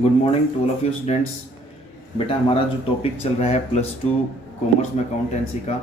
Good morning to all of you students. बेटा हमारा जो टॉपिक चल रहा है +2 कॉमर्स में अकाउंटेंसी का,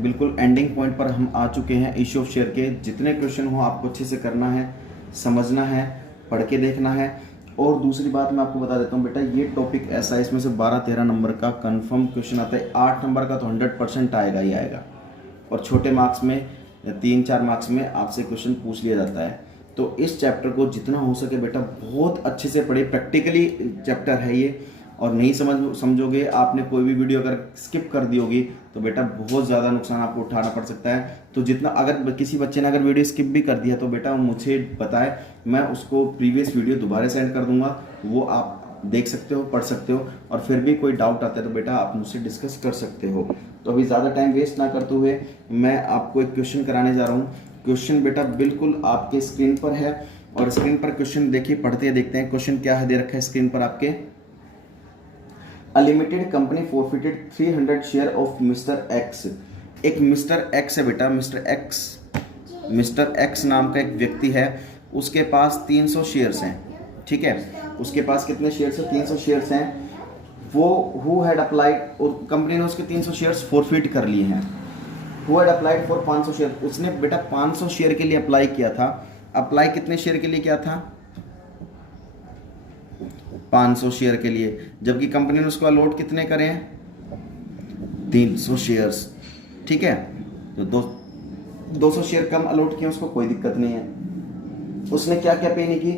बिल्कुल एंडिंग पॉइंट पर हम आ चुके हैं। इश्यू ऑफ शेयर के जितने क्वेश्चन हो आपको अच्छे से करना है, समझना है, पढ़ के देखना है। और दूसरी बात मैं आपको बता देता हूँ बेटा, ये टॉपिक ऐसा है, इसमें से 12-13 नंबर का कंफर्म क्वेश्चन आता है। 8 नंबर का तो 100% आएगा ही आएगा, और छोटे मार्क्स में या 3-4 मार्क्स में आपसे क्वेश्चन पूछ लिया जाता है। तो इस चैप्टर को जितना हो सके बेटा बहुत अच्छे से पढ़िए। प्रैक्टिकली चैप्टर है ये, और नहीं समझोगे, आपने कोई भी वीडियो अगर स्किप कर दी होगी तो बेटा बहुत ज़्यादा नुकसान आपको उठाना पड़ सकता है। तो जितना, अगर किसी बच्चे ने अगर वीडियो स्किप भी कर दिया तो बेटा मुझे बताए, मैं उसको प्रीवियस वीडियो दोबारा सेंड कर दूंगा, वो आप देख सकते हो, पढ़ सकते हो, और फिर भी कोई डाउट आता है तो बेटा आप मुझसे डिस्कस कर सकते हो। तो अभी ज़्यादा टाइम वेस्ट ना करते हुए मैं आपको एक क्वेश्चन कराने जा रहा हूँ। क्वेश्चन बेटा बिल्कुल आपके स्क्रीन पर है, और स्क्रीन पर क्वेश्चन देखिए, पढ़ते देखते हैं क्वेश्चन क्या है। दे रखा है स्क्रीन पर आपके, a limited company forfeited 300 share of mister x. एक मिस्टर एक्स है बेटा, मिस्टर एक्स नाम का एक व्यक्ति है, उसके पास 300 शेयर्स हैं। ठीक है, उसके पास कितने शेयर्स हैं? 300 शेयर्स हैं। वो हु हैड अप्लाइड, और कंपनी ने उसके 300 शेयर्स फॉरफिट कर लिए हैं। Who had applied for 500 share, उसने बेटा 500 शेयर के लिए अप्लाई किया था। अप्लाई कितने शेयर के लिए किया था? 500 शेयर के लिए, जबकि कंपनी ने उसको अलॉट कितने करे हैं? 300 शेयर्स। ठीक है, तो 200 शेयर कम अलॉट किए, उसको कोई दिक्कत नहीं है। उसने क्या क्या पे नहीं की?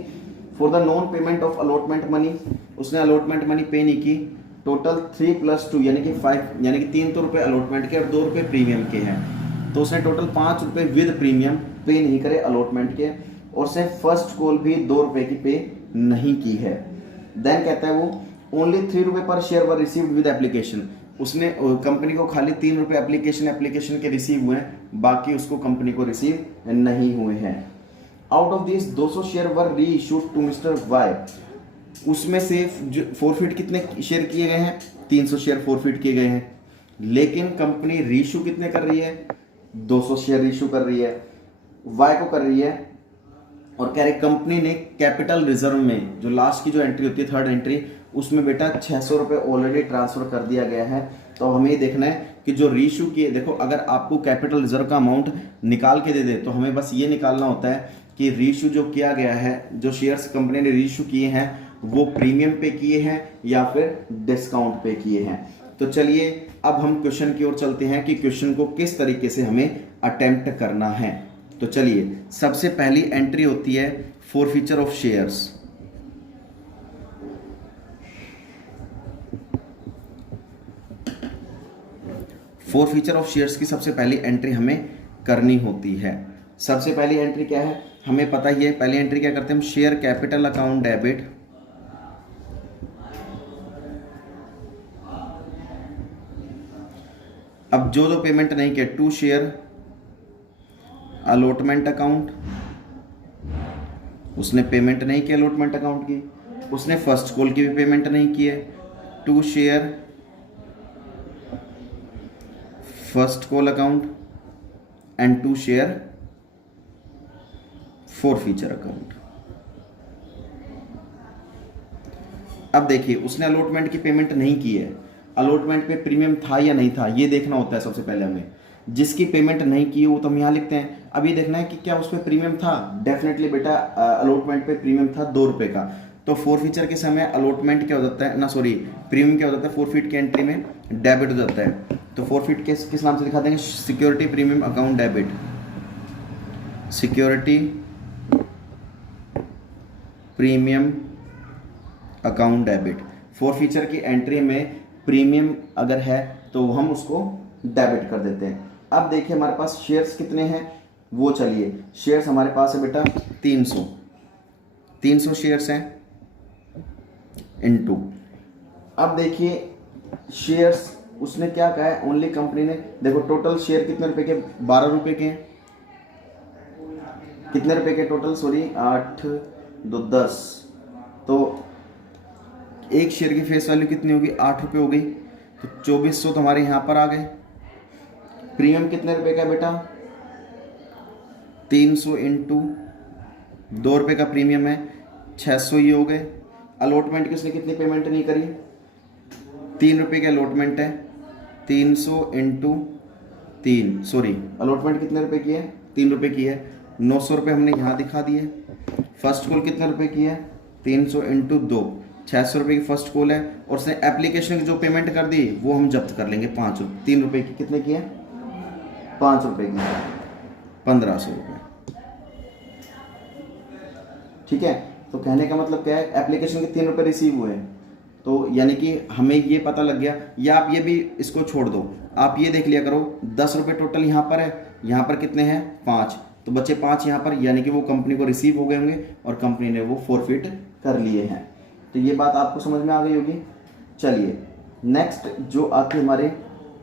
For the non payment of allotment money, उसने अलॉटमेंट मनी पे नहीं की। टोटल 3 + 2 यानी कि 5, यानी कि 3 तो रुपये अलॉटमेंट के और 2 रुपये प्रीमियम के हैं। तो उसने टोटल 5 रुपये विद प्रीमियम पे नहीं करे अलॉटमेंट के, और उसने फर्स्ट कॉल भी 2 रुपये की पे नहीं की है। देन कहता है वो ओनली 3 रुपये पर share were received with application, उसने कंपनी को खाली 3 रुपये एप्लीकेशन के रिसीव हुए हैं, बाकी उसको कंपनी को रिसीव नहीं हुए हैं। आउट ऑफ दिस 200 शेयर वर री इशूड टू मिस्टर वाई, उसमें से फॉरफिट कितने शेयर किए गए हैं? 300 शेयर फॉरफिट किए गए हैं, लेकिन कंपनी रीशू कितने कर रही है? 200 शेयर रीशू कर रही है, वाई को कर रही है। और कह रहे कंपनी ने कैपिटल रिजर्व में, जो लास्ट की जो एंट्री होती है, थर्ड एंट्री, उसमें बेटा 600 रुपये ऑलरेडी ट्रांसफर कर दिया गया है। तो हमें ये देखना है कि जो रीशू किए, देखो अगर आपको कैपिटल रिजर्व का अमाउंट निकाल के दे दे तो हमें बस ये निकालना होता है कि रीशू जो किया गया है, जो शेयर्स कंपनी ने रीशू किए हैं, वो प्रीमियम पे किए हैं या फिर डिस्काउंट पे किए हैं। तो चलिए अब हम क्वेश्चन की ओर चलते हैं कि क्वेश्चन को किस तरीके से हमें अटेम्प्ट करना है। तो चलिए, सबसे पहली एंट्री होती है forfeiture of shares. Forfeiture of shares की सबसे पहली एंट्री हमें करनी होती है। सबसे पहली एंट्री क्या है? हमें पता ही है। पहली एंट्री क्या करते हैं हम? शेयर कैपिटल अकाउंट डेबिट, अब जो पेमेंट नहीं किया, टू शेयर अलॉटमेंट अकाउंट, उसने पेमेंट नहीं किया अलॉटमेंट अकाउंट की, उसने फर्स्ट कॉल की भी पेमेंट नहीं की है। To share first call account and to share forfeiture account. अब देखिए, उसने अलॉटमेंट की पेमेंट नहीं की है, अलॉटमेंट पे प्रीमियम था या नहीं था, ये देखना होता है सबसे पहले हमें। जिसकी पेमेंट नहीं की वो तो हम यहाँ लिखते हैं। अब ये देखना है कि क्या उस पर प्रीमियम था। डेफिनेटली बेटा अलॉटमेंट पे प्रीमियम था 2 रुपये का। तो फॉरफीचर के समय अलॉटमेंट क्या हो जाता है ना, सॉरी, प्रीमियम क्या हो जाता है? फॉरफिट की एंट्री में डेबिट हो जाता है। तो फॉरफिट किस नाम से दिखा देंगे? Security premium account debit, security premium account debit. Forfeiture की एंट्री में प्रीमियम अगर है तो हम उसको डेबिट कर देते हैं। अब देखिए हमारे पास शेयर्स कितने हैं, वो चलिए, शेयर्स हमारे पास है बेटा 300 शेयर्स हैं इनटू। अब देखिए शेयर्स उसने क्या कहा है, ओनली कंपनी ने, देखो टोटल शेयर कितने रुपए के? 12 रुपए के हैं। कितने रुपए के टोटल? सॉरी, 8 2 10, तो एक शेयर की फेस वैल्यू कितनी होगी? 8 रुपये हो गई। तो 2400 तो हमारे यहाँ पर आ गए। प्रीमियम कितने रुपए का बेटा? 300 इंटू 2 रुपये का प्रीमियम है, 600 ये हो गए। अलॉटमेंट की उसने कितनी पेमेंट नहीं करी, 3 रुपये की अलॉटमेंट है, 300 इंटू 3, सॉरी अलॉटमेंट कितने रुपए की है, 3 रुपये की है, 900 रुपये हमने यहाँ दिखा दिए। फर्स्ट कॉल कितने रुपए की है, 300 इंटू 2, 600 रुपये की फर्स्ट कॉल है, और उसने एप्लीकेशन की जो पेमेंट कर दी वो हम जब्त कर लेंगे 5 रुपये, 3 रुपये की कितने की है, 5 रुपये की, 1500 रुपये। ठीक है, तो कहने का मतलब क्या है, एप्लीकेशन के 3 रुपये रिसीव हुए, तो यानी कि हमें ये पता लग गया। या आप ये भी इसको छोड़ दो, आप ये देख लिया करो 10 रुपये टोटल यहाँ पर है, यहाँ पर कितने हैं 5, तो बच्चे 5 यहाँ पर, यानी कि वो कंपनी को रिसीव हो गए होंगे और कंपनी ने वो फॉरफिट कर लिए हैं। तो ये बात आपको समझ में आ गई होगी। चलिए नेक्स्ट जो आती है हमारे,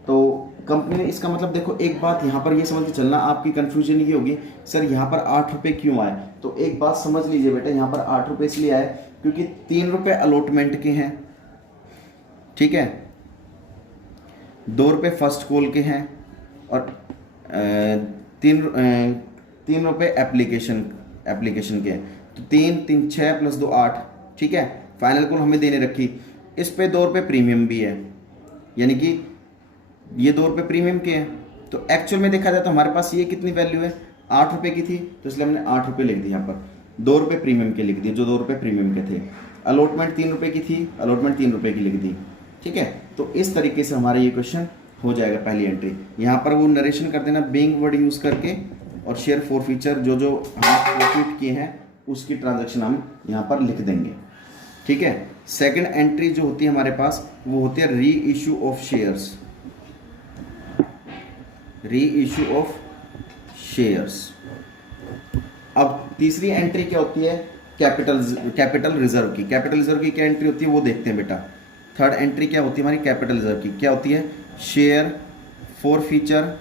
तो कंपनी ने, इसका मतलब देखो एक बात यहाँ पर ये समझ के चलना, आपकी कन्फ्यूजन ये होगी सर यहाँ पर 8 रुपये क्यों आए, तो एक बात समझ लीजिए बेटा, यहाँ पर 8 रुपये इसलिए आए क्योंकि 3 रुपये अलॉटमेंट के हैं, ठीक है, 2 रुपये फर्स्ट कॉल के हैं, और 3 रुपये एप्लीकेशन के हैं, तो 3 3 6 प्लस 2 8, ठीक है। फाइनल कॉल हमें देने रखी, इस पे 2 रुपये प्रीमियम भी है, यानी कि ये 2 रुपये प्रीमियम के हैं, तो एक्चुअल में देखा जाए तो हमारे पास ये कितनी वैल्यू है, 8 रुपये की थी, तो इसलिए हमने 8 रुपये लिख दिए यहाँ पर, 2 रुपये प्रीमियम के लिख दिए, जो 2 रुपये प्रीमियम के थे। अलॉटमेंट 3 रुपये की थी, अलॉटमेंट 3 रुपये की लिख दी, ठीक है। तो इस तरीके से हमारा ये क्वेश्चन हो जाएगा पहली एंट्री। यहाँ पर वो नरेशन कर देना बीइंग वर्ड यूज़ करके, और शेयर फॉर फीचर जो जो हम प्रॉफिट किए हैं उसकी ट्रांजैक्शन हम यहाँ पर लिख देंगे, ठीक है। सेकंड एंट्री जो होती है हमारे पास वो होती है री इशू ऑफ शेयर्स, री इशू ऑफ शेयर्स। अब तीसरी एंट्री क्या होती है, कैपिटल रिजर्व की। कैपिटल रिजर्व की क्या एंट्री होती है वो देखते हैं बेटा। थर्ड एंट्री क्या होती है हमारी कैपिटल रिजर्व की, क्या होती है, share forfeiture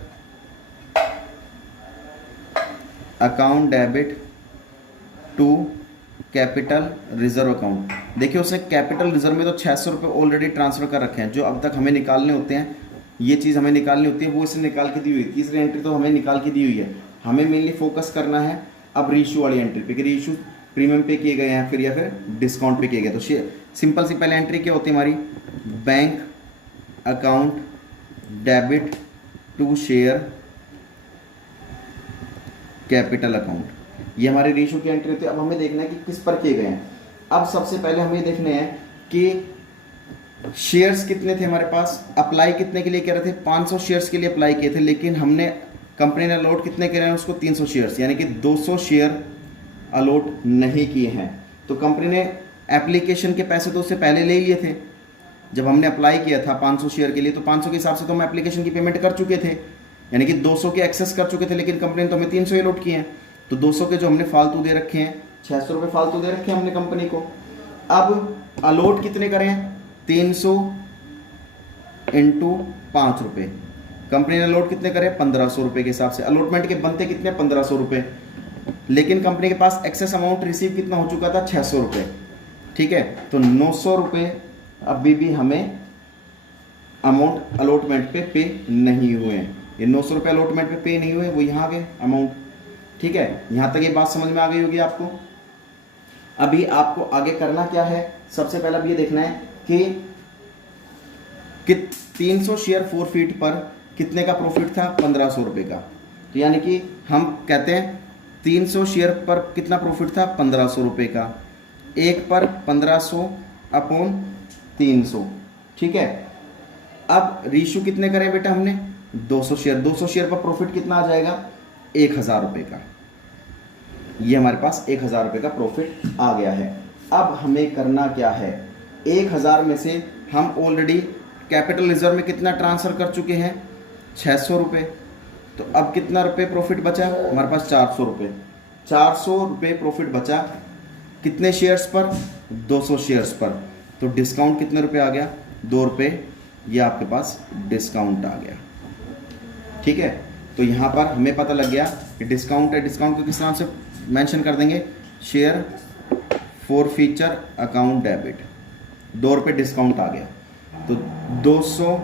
account debit to capital reserve account. देखिए उसने कैपिटल रिजर्व में तो 600 रुपये ऑलरेडी ट्रांसफर कर रखे हैं, जो अब तक हमें निकालने होते हैं, ये चीज़ हमें निकालनी होती है, वो इसने निकाल के दी हुई है। तीसरी एंट्री तो हमें निकाल के दी हुई है, हमें मेनली फोकस करना है अब रीइशू वाली एंट्री पे, कि रीइशू प्रीमियम पे किए गए हैं फिर या फिर डिस्काउंट पे किए गए। तो सिंपल सी पहले एंट्री क्या होती है हमारी, bank account debit to share capital account, ये हमारी रीइशू की एंट्री होती है। अब हमें देखना है कि किस पर किए गए हैं। अब सबसे पहले हमें देखने हैं कि शेयर्स कितने थे हमारे पास, अप्लाई कितने के लिए कह रहे थे, 500 शेयर्स के लिए अप्लाई किए थे, लेकिन हमने कंपनी ने अलॉट कितने करे हैं उसको, 300 शेयर्स, यानी कि 200 शेयर अलॉट नहीं किए हैं। तो कंपनी ने एप्लीकेशन के पैसे तो उससे पहले ले लिए थे, जब हमने अप्लाई किया था 500 शेयर के लिए, तो 500 के हिसाब से तो हम एप्लीकेशन की पेमेंट कर चुके थे, यानी कि 200 के एक्सेस कर चुके थे, लेकिन कंपनी ने तो हमें 300 अलॉट किए हैं। तो 200 के जो हमने फालतू दे रखे हैं, 600 रुपये फालतू दे रखे हैं हमने कंपनी को। अब अलॉट कितने करें, 300 इंटू 5 रुपये, कंपनी ने अलॉट कितने करे, 1500 रुपये के हिसाब से। अलॉटमेंट के बनते कितने, 1500 रुपये, लेकिन कंपनी के पास एक्सेस अमाउंट रिसीव कितना हो चुका था, 600 रुपये, ठीक है। तो 900 रुपये अभी भी हमें अमाउंट अलॉटमेंट पे नहीं हुए हैं, ये 900 रुपये अलॉटमेंट पे नहीं हुए, वो यहाँ गए अमाउंट, ठीक है। यहाँ तक ये बात समझ में आ गई होगी आपको। अभी आपको आगे करना क्या है, सबसे पहले अब ये देखना है कि 300 शेयर फॉरफिट पर कितने का प्रॉफिट था, 1500 रुपये का। तो यानी कि हम कहते हैं 300 शेयर पर कितना प्रॉफिट था, 1500 रुपये का, एक पर 1500 अपॉन 300, ठीक है। अब रीइशू कितने करें बेटा हमने, 200 शेयर, 200 शेयर पर प्रॉफिट कितना आ जाएगा, 1000 रुपये का। ये हमारे पास 1000 रुपये का प्रॉफिट आ गया है। अब हमें करना क्या है, 1000 में से हम ऑलरेडी कैपिटल रिजर्व में कितना ट्रांसफ़र कर चुके हैं, 600 रुपये। तो अब कितना रुपये प्रॉफिट बचा हमारे पास, 400 रुपये। 400 रुपये प्रॉफिट बचा कितने शेयर्स पर, 200 शेयर्स पर। तो डिस्काउंट कितने रुपये आ गया, 2 रुपये, ये आपके पास डिस्काउंट आ गया, ठीक है। तो यहाँ पर हमें पता लग गया कि डिस्काउंट है, डिस्काउंट को किस नाम से मेंशन कर देंगे, share forfeiture account debit, 2 रुपये डिस्काउंट आ गया। तो 200,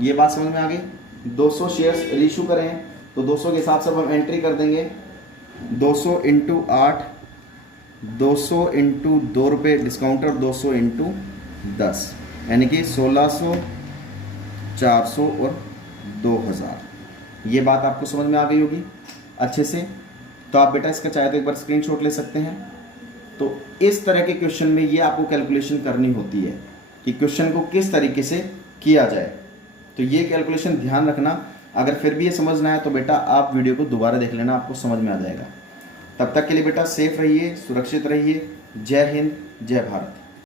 ये बात समझ में आ गई, 200 शेयर्स रीइशू करें तो 200 के हिसाब से हम एंट्री कर देंगे, 200 इंटू 8 200 इंटू 2 रुपये डिस्काउंट और 200 इंटू 10, यानी कि 1600, 400 और 2000। ये बात आपको समझ में आ गई होगी अच्छे से। तो आप बेटा इसका चाहे तो एक बार स्क्रीनशॉट ले सकते हैं। तो इस तरह के क्वेश्चन में ये आपको कैलकुलेशन करनी होती है कि क्वेश्चन को किस तरीके से किया जाए। तो ये कैलकुलेशन ध्यान रखना। अगर फिर भी ये समझ ना आए तो बेटा आप वीडियो को दोबारा देख लेना, आपको समझ में आ जाएगा। तब तक के लिए बेटा सेफ रहिए, सुरक्षित रहिए। जय हिंद, जय भारत।